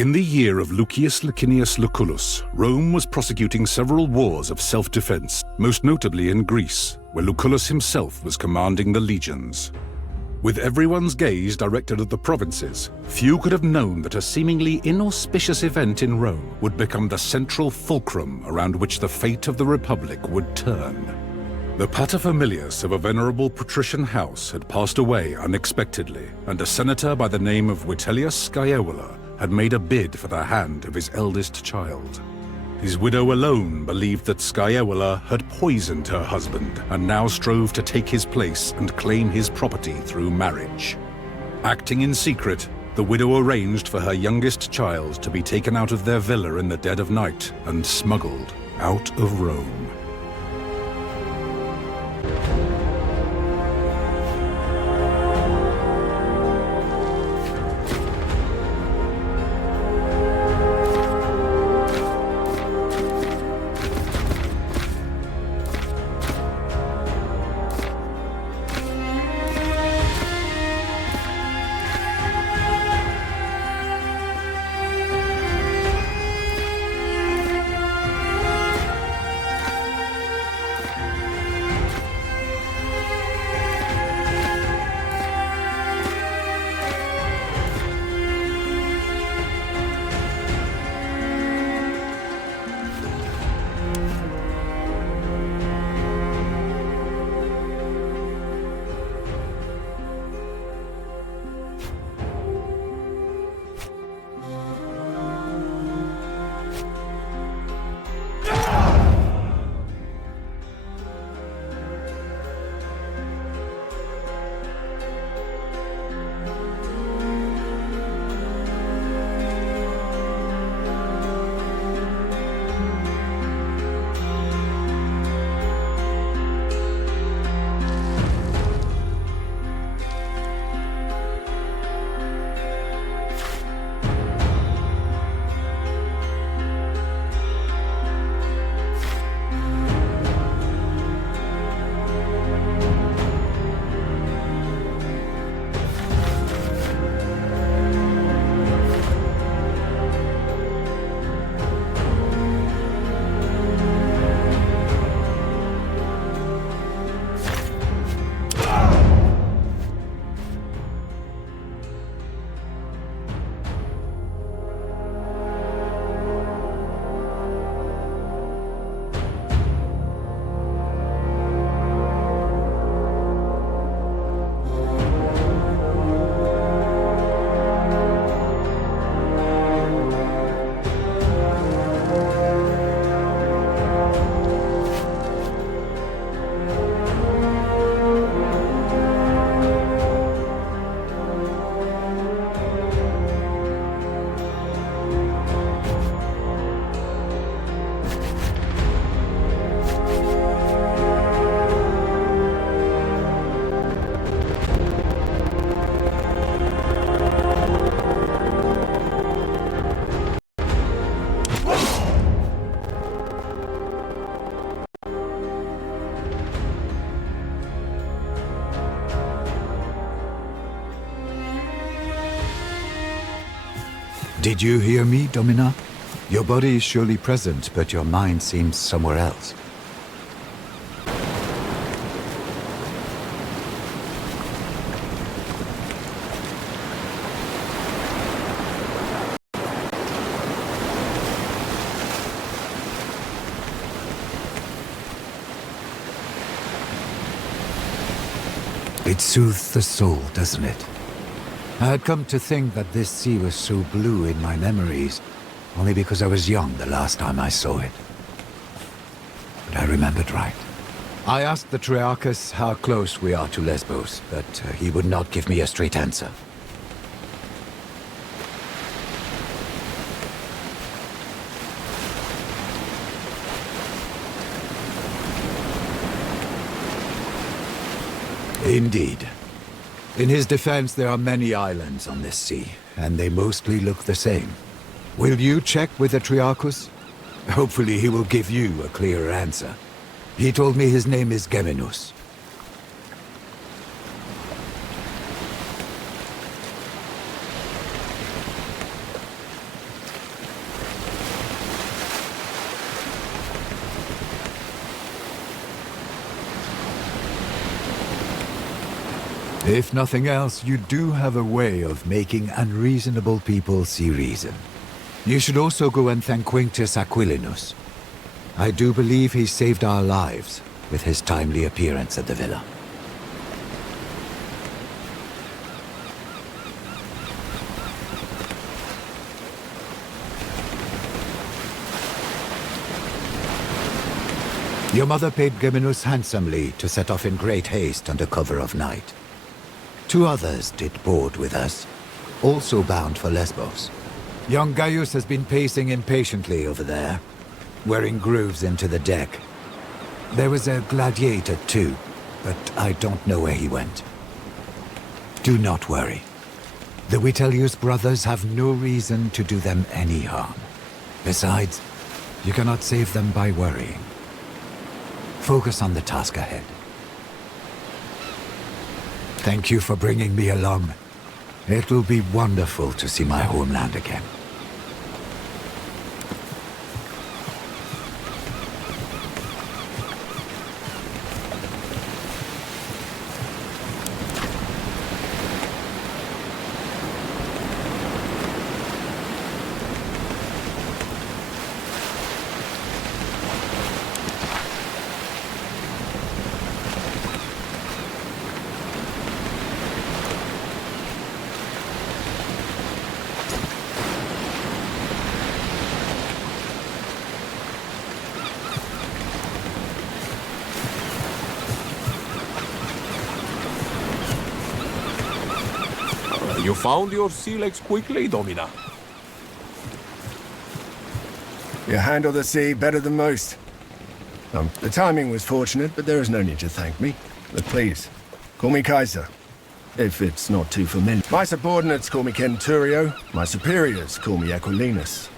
In the year of Lucius Licinius Lucullus, Rome was prosecuting several wars of self-defense, most notably in Greece, where Lucullus himself was commanding the legions. With everyone's gaze directed at the provinces, few could have known that a seemingly inauspicious event in Rome would become the central fulcrum around which the fate of the Republic would turn. The paterfamilias of a venerable patrician house had passed away unexpectedly, and a senator by the name of Vitellius Scaevola had made a bid for the hand of his eldest child. His widow alone believed that Scaevola had poisoned her husband and now strove to take his place and claim his property through marriage. Acting in secret, the widow arranged for her youngest child to be taken out of their villa in the dead of night and smuggled out of Rome. Did you hear me, Domina? Your body is surely present, but your mind seems somewhere else. It soothes the soul, doesn't it? I had come to think that this sea was so blue in my memories, only because I was young the last time I saw it. But I remembered right. I asked the Triarchus how close we are to Lesbos, but he would not give me a straight answer. Indeed. In his defense, there are many islands on this sea, and they mostly look the same. Will you check with the Triarchus? Hopefully he will give you a clearer answer. He told me his name is Geminus. If nothing else, you do have a way of making unreasonable people see reason. You should also go and thank Quintus Aquilinus. I do believe he saved our lives with his timely appearance at the villa. Your mother paid Geminus handsomely to set off in great haste under cover of night. 2 others did board with us, also bound for Lesbos. Young Gaius has been pacing impatiently over there, wearing grooves into the deck. There was a gladiator too, but I don't know where he went. Do not worry. The Vitellius brothers have no reason to do them any harm. Besides, you cannot save them by worrying. Focus on the task ahead. Thank you for bringing me along. It will be wonderful to see my homeland again. You found your sea legs quickly, Domina. You handle the sea better than most. The timing was fortunate, but there is no need to thank me. But please, call me Kaiser, if it's not too familiar. My subordinates call me Centurio, my superiors call me Aquilinus.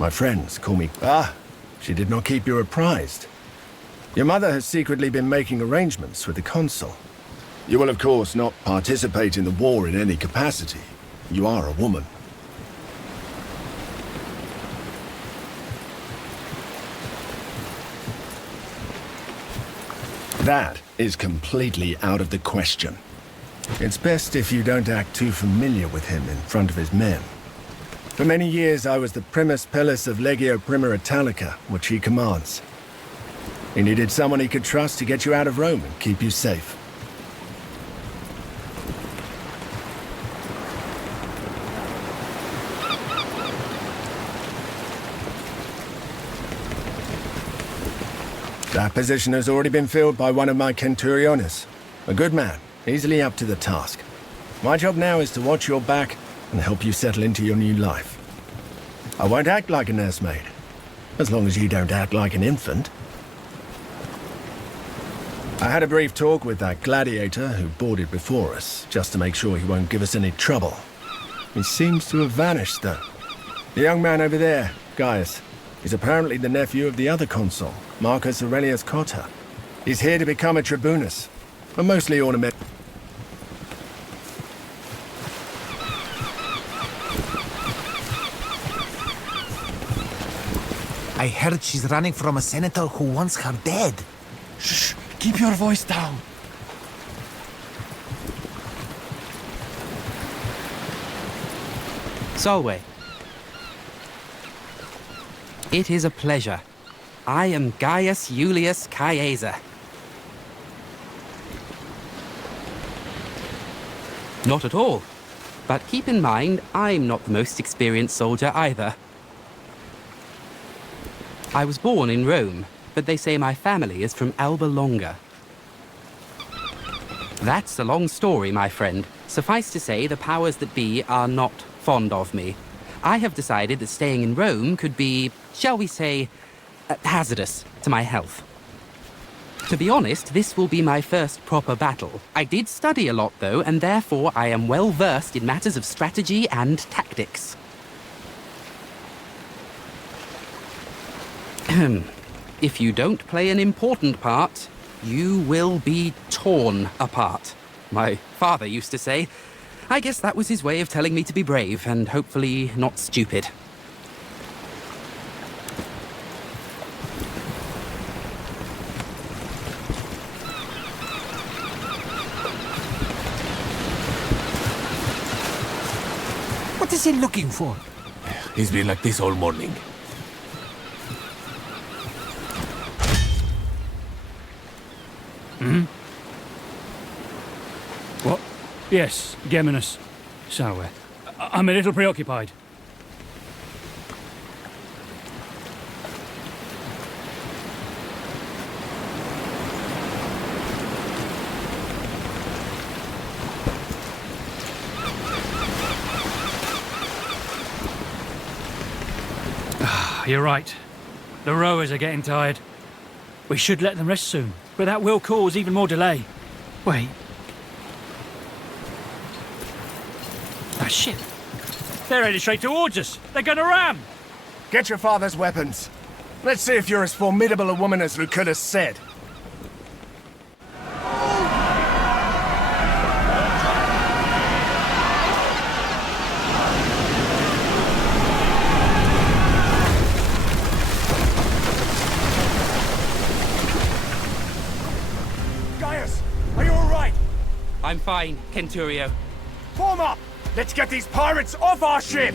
My friends call me... Ah, she did not keep you apprised. Your mother has secretly been making arrangements with the consul. You will, of course, not participate in the war in any capacity. You are a woman. That is completely out of the question. It's best if you don't act too familiar with him in front of his men. For many years I was the primus pillis of Legio Prima Italica, which he commands. He needed someone he could trust to get you out of Rome and keep you safe. That position has already been filled by one of my Centuriones. A good man, easily up to the task. My job now is to watch your back and help you settle into your new life. I won't act like a nursemaid, as long as you don't act like an infant. I had a brief talk with that gladiator who boarded before us, just to make sure he won't give us any trouble. He seems to have vanished, though. The young man over there, Gaius, is apparently the nephew of the other consul, Marcus Aurelius Cotta. He's here to become a tribunus, a mostly ornament. I heard she's running from a senator who wants her dead. Shh, keep your voice down. Solway. It is a pleasure. I am Gaius Julius Caesar. Not at all. But keep in mind, I'm not the most experienced soldier either. I was born in Rome, but they say my family is from Alba Longa. That's a long story, my friend. Suffice to say, the powers that be are not fond of me. I have decided that staying in Rome could be, shall we say, hazardous to my health. To be honest, this will be my first proper battle. I did study a lot, though, and therefore I am well versed in matters of strategy and tactics. If you don't play an important part, you will be torn apart. My father used to say. I guess that was his way of telling me to be brave and hopefully not stupid. What is he looking for? He's been like this all morning. What? Yes, Geminus. So, I'm a little preoccupied. You're right. The rowers are getting tired. We should let them rest soon, but that will cause even more delay. Wait. A ship. They're headed straight towards us. They're gonna ram. Get your father's weapons. Let's see if you're as formidable a woman as Lucullus said. Are you alright? I'm fine, Centurio. Form up! Let's get these pirates off our ship!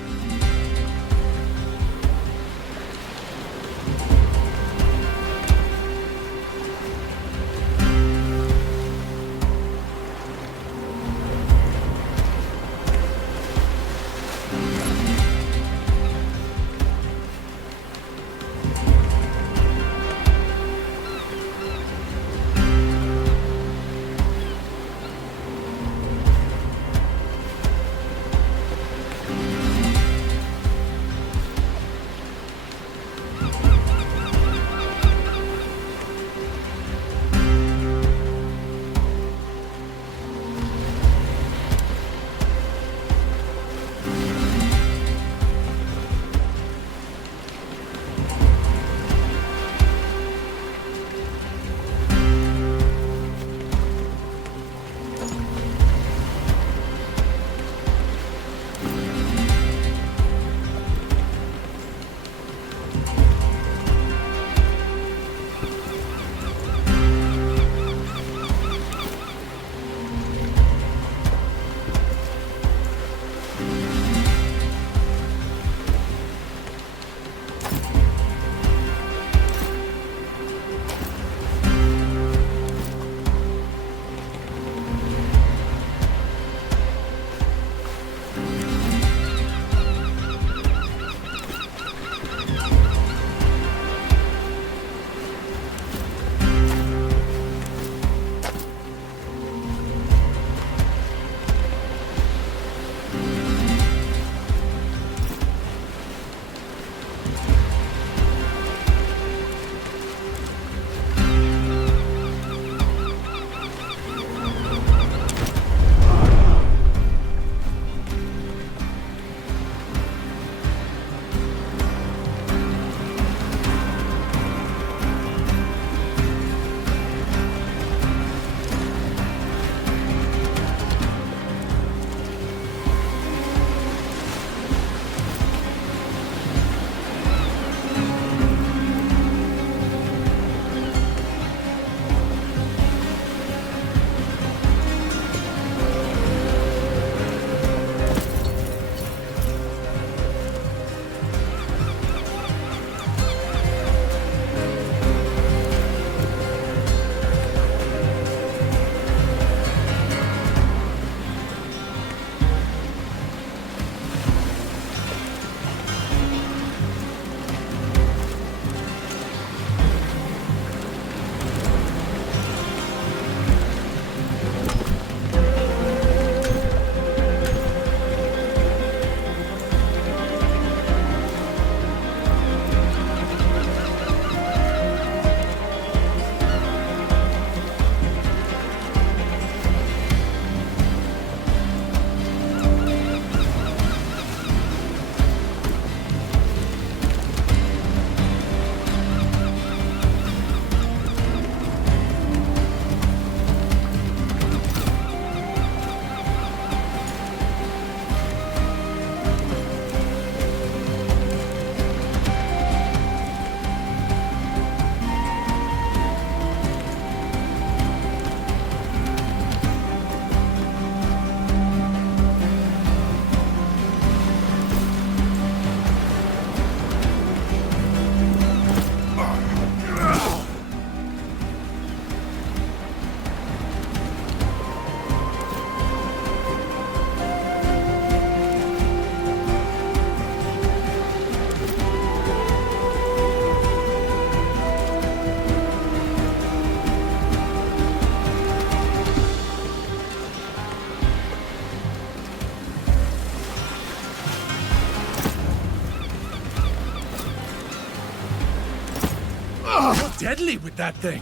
Deadly with that thing.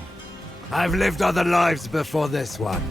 I've lived other lives before this one.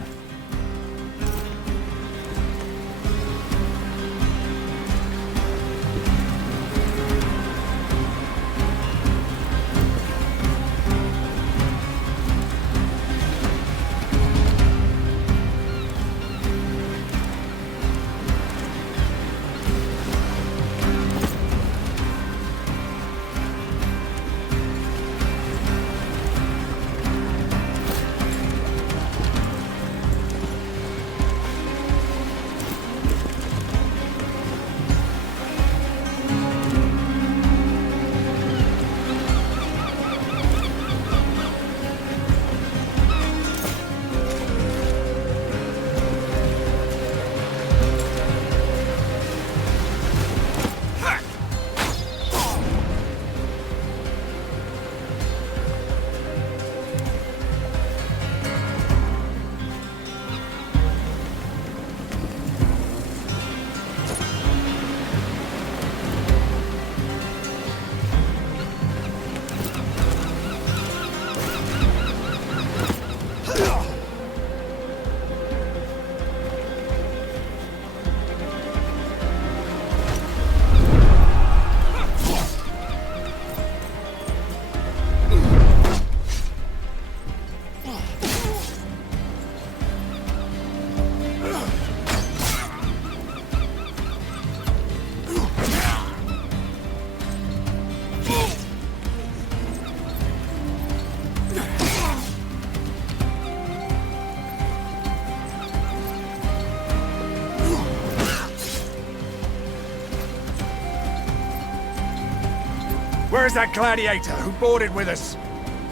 Where's that gladiator who boarded with us?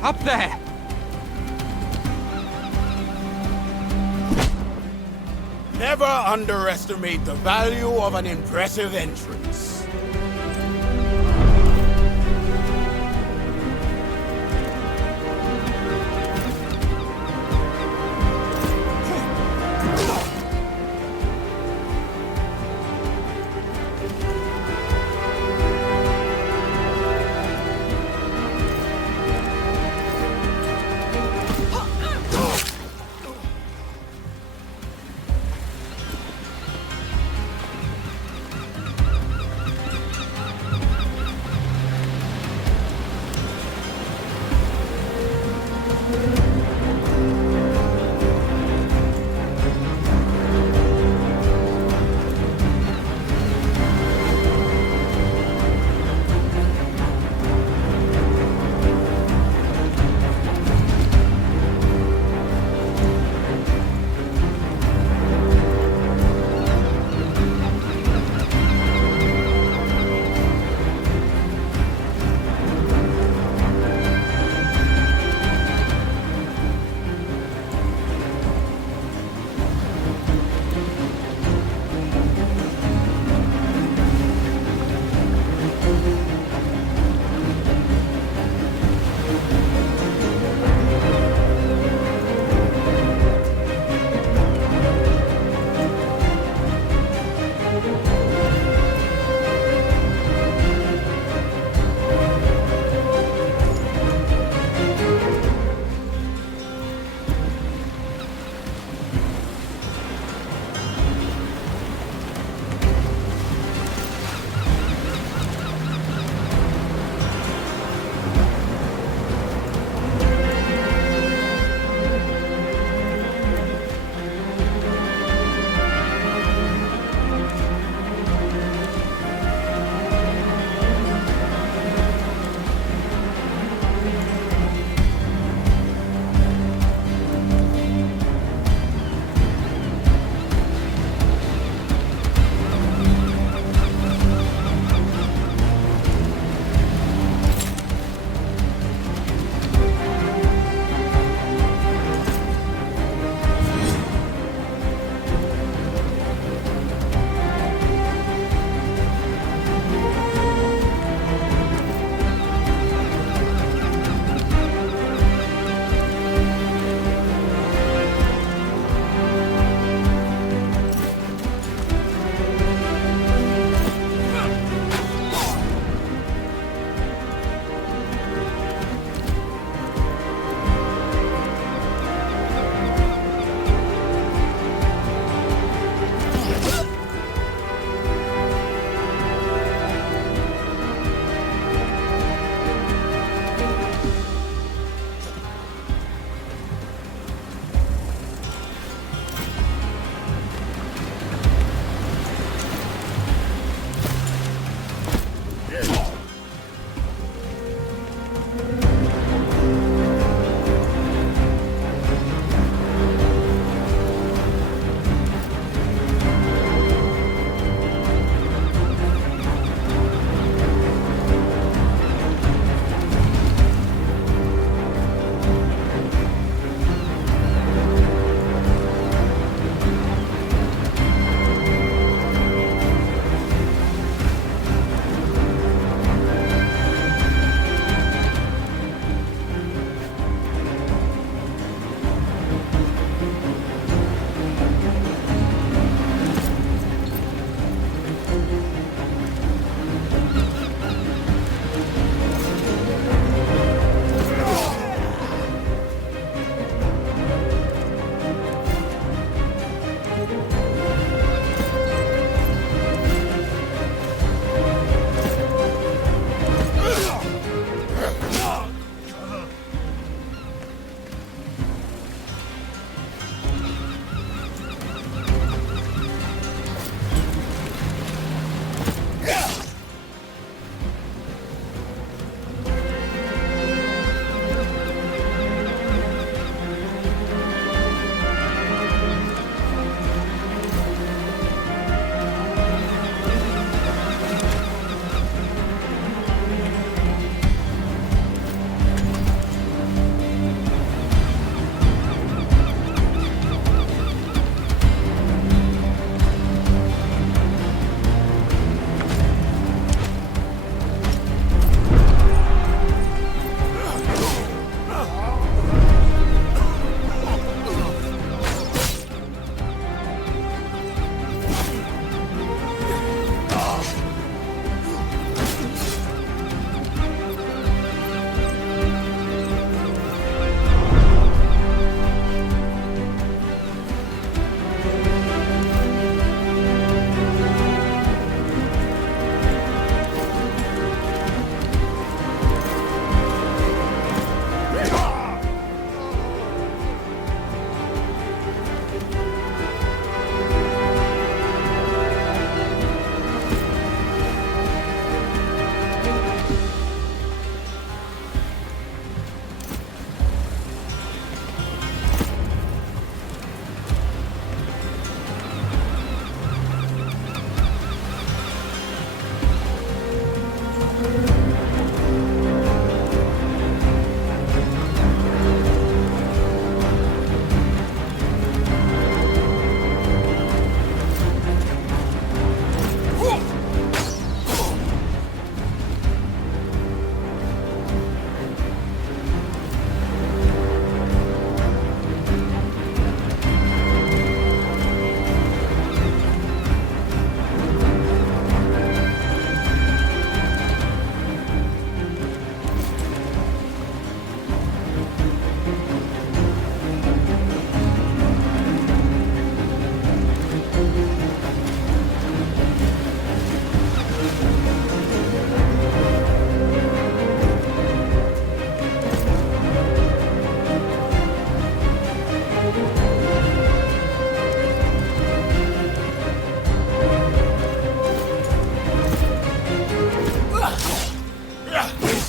Up there! Never underestimate the value of an impressive entrance.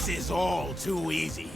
This is all too easy.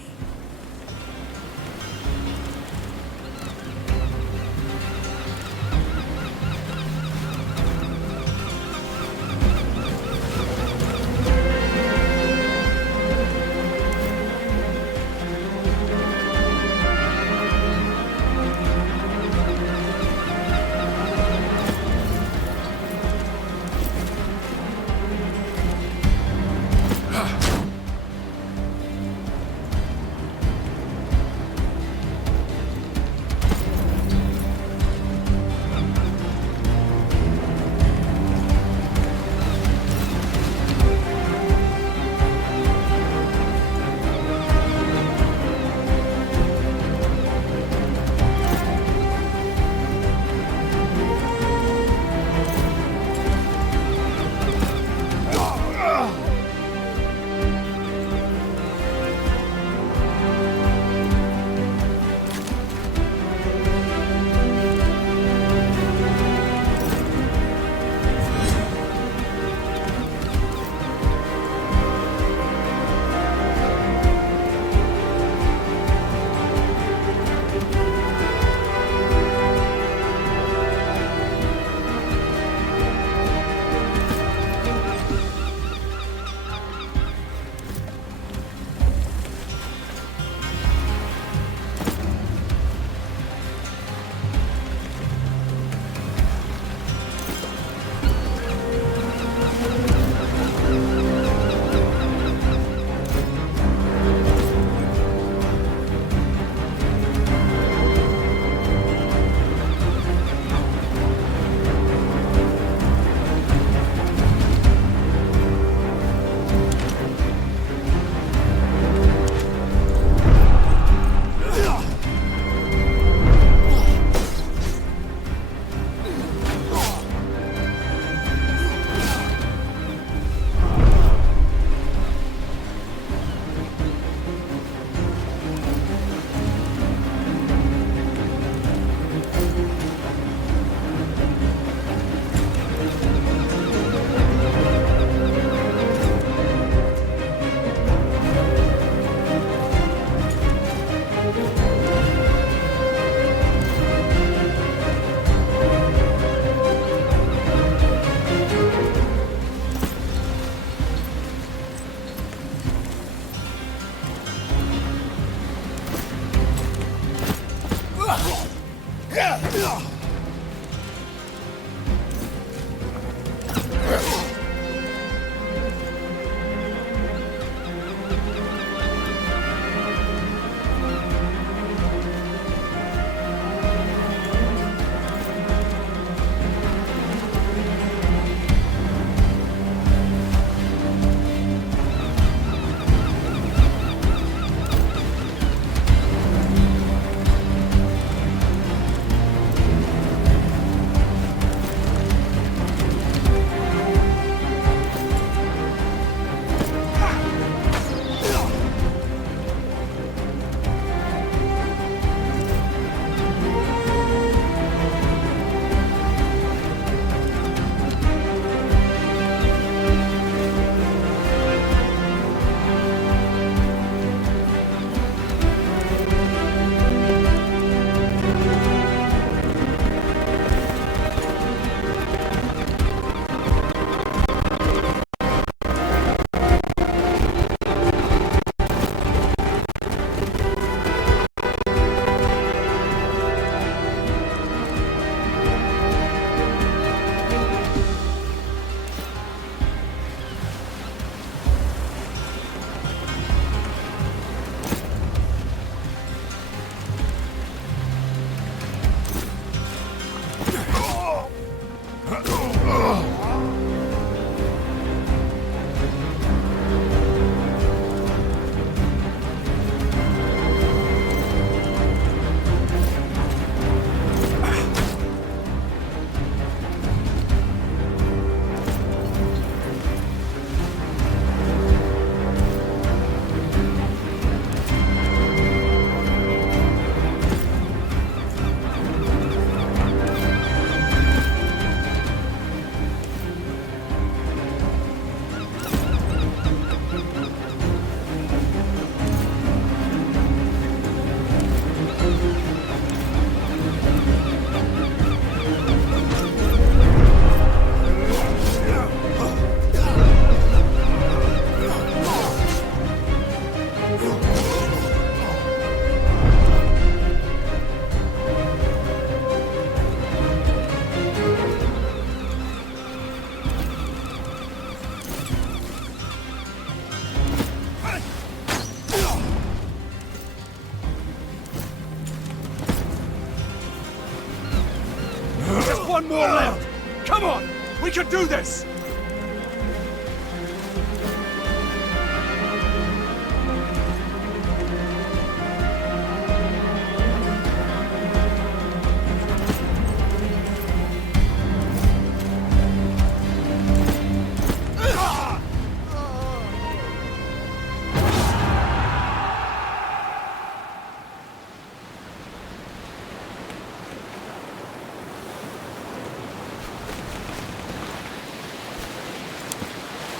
one more left! Come on! We can do this!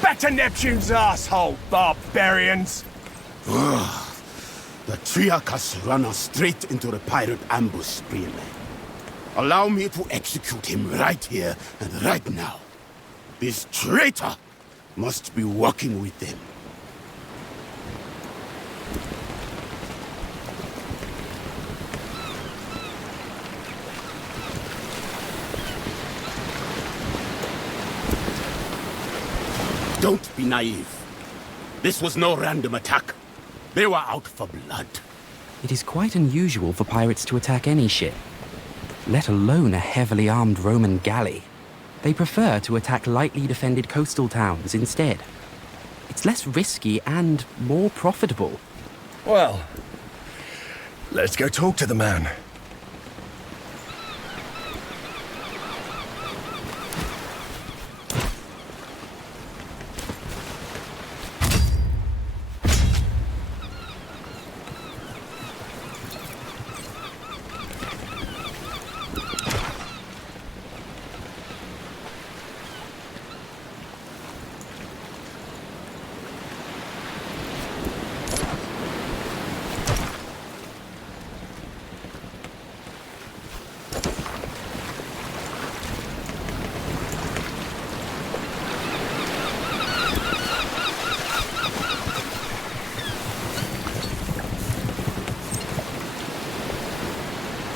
Back to Neptune's asshole, barbarians! The Triarchus run us straight into the pirate ambush, Priene. Allow me to execute him right here and right now. This traitor must be working with them. Don't be naive. This was no random attack. They were out for blood. It is quite unusual for pirates to attack any ship, let alone a heavily armed Roman galley. They prefer to attack lightly defended coastal towns instead. It's less risky and more profitable. Well, let's go talk to the man.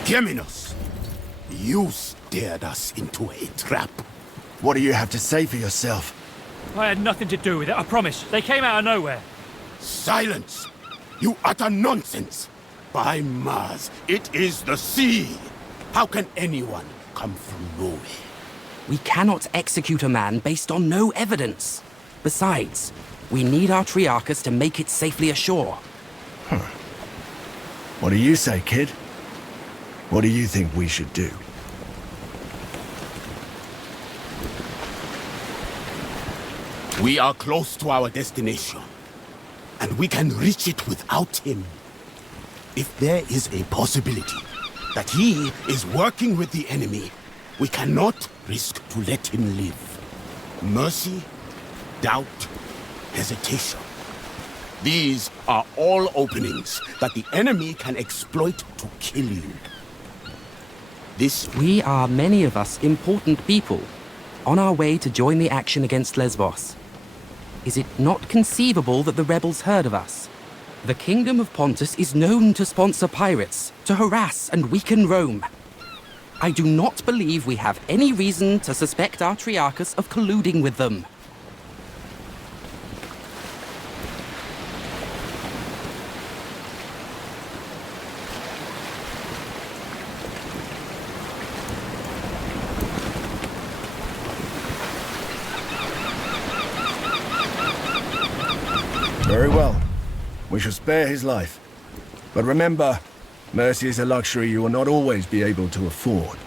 Geminos, you steered us into a trap. What do you have to say for yourself? I had nothing to do with it, I promise. They came out of nowhere. Silence! You utter nonsense! By Mars, it is the sea! How can anyone come from nowhere? We cannot execute a man based on no evidence. Besides, we need our Triarchus to make it safely ashore. What do you say, kid? What do you think we should do? We are close to our destination, and we can reach it without him. If there is a possibility that he is working with the enemy, we cannot risk to let him live. Mercy, doubt, hesitation. These are all openings that the enemy can exploit to kill you. We are, many of us, important people, on our way to join the action against Lesbos. Is it not conceivable that the rebels heard of us? The Kingdom of Pontus is known to sponsor pirates, to harass and weaken Rome. I do not believe we have any reason to suspect our Triarchus of colluding with them. Very well. We shall spare his life. But remember, mercy is a luxury you will not always be able to afford.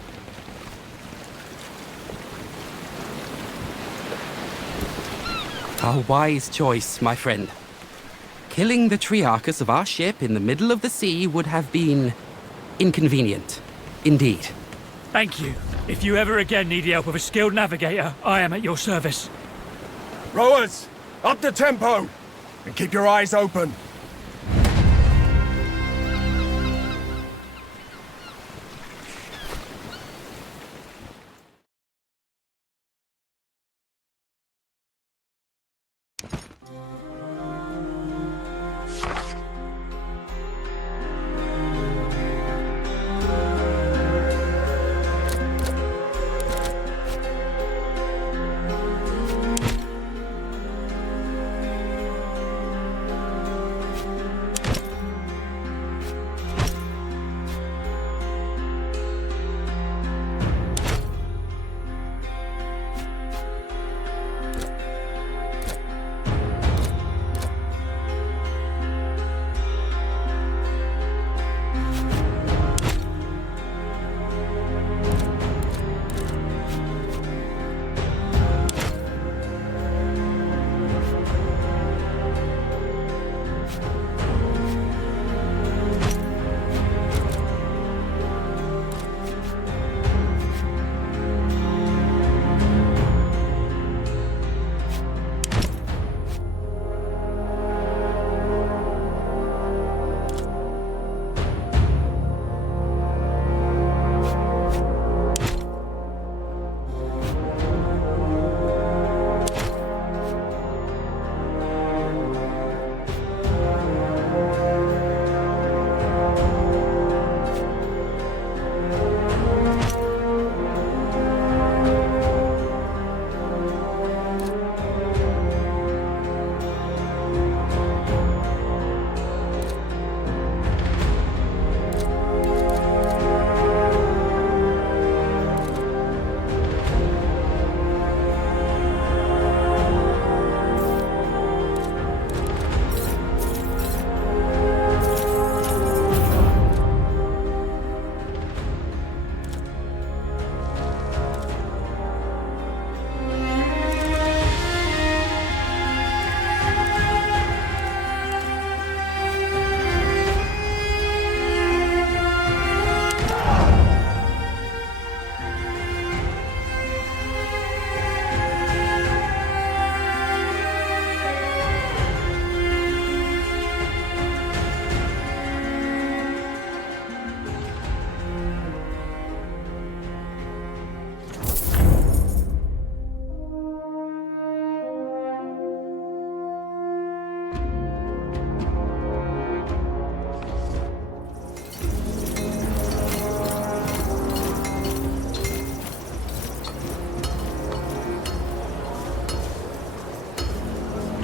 A wise choice, my friend. Killing the Triarchus of our ship in the middle of the sea would have been inconvenient. Indeed. Thank you. If you ever again need the help of a skilled navigator, I am at your service. Rowers, up the tempo! And keep your eyes open.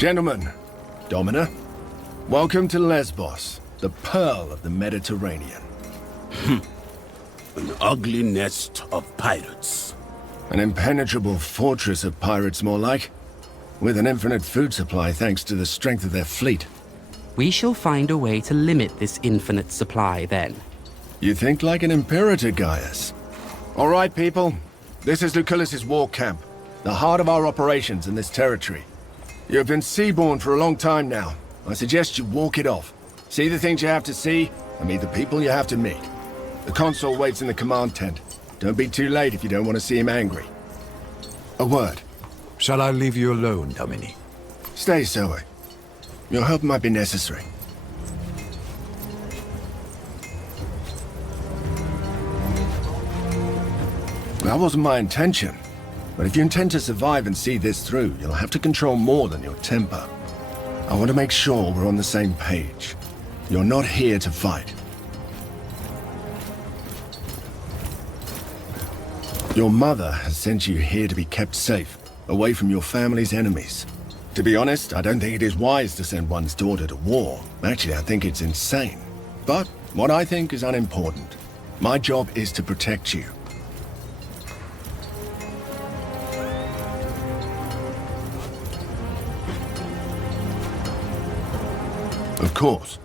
Gentlemen, Domina, welcome to Lesbos, the pearl of the Mediterranean. An ugly nest of pirates. An impenetrable fortress of pirates, more like. With an infinite food supply thanks to the strength of their fleet. We shall find a way to limit this infinite supply then. You think like an imperator, Gaius. All right, people. This is Lucullus's war camp, the heart of our operations in this territory. You have been seaborne for a long time now. I suggest you walk it off. See the things you have to see, and meet the people you have to meet. The consul waits in the command tent. Don't be too late if you don't want to see him angry. A word. Shall I leave you alone, Domini? Stay, Zoe. Your help might be necessary. That wasn't my intention. But if you intend to survive and see this through, you'll have to control more than your temper. I want to make sure we're on the same page. You're not here to fight. Your mother has sent you here to be kept safe, away from your family's enemies. To be honest, I don't think it is wise to send one's daughter to war. Actually, I think it's insane. But what I think is unimportant. My job is to protect you. Of course,